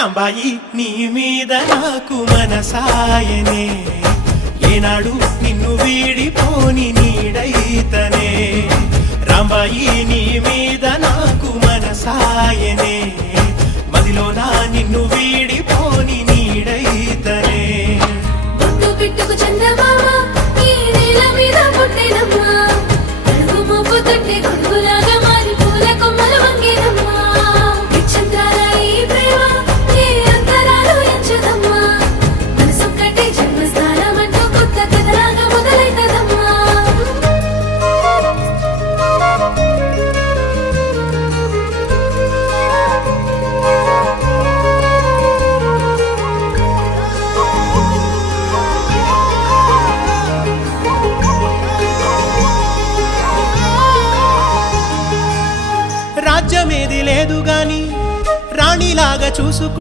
రాంబాయి నీ మీద నాకు మనసాయనే ఏనాడు నిన్ను వీడిపోని నీడైతనే రాంబాయి నీ మీద నాకు మనసాయనే మదిలోనా నిన్ను వీడిపోని నీడైతనే బొట్టు పెట్టుకు చందమామ ఈ నేల మీద పుట్టినమ్మా అడుగు మోపుతుంటే గొడుగులాగా మారి పూల కొమ్మలు వంగేనమ్మా విచిత్రాల ఈ ప్రేమ ఏ అంతరాలు ఎంచదమ్మా మనసొక్కటి జన్మస్థానం అంటూ కొత్త కథలాగా మొదలైతదమ్మా రాజ్యమేది లేదు గాని రాణిలాగా చూసుకు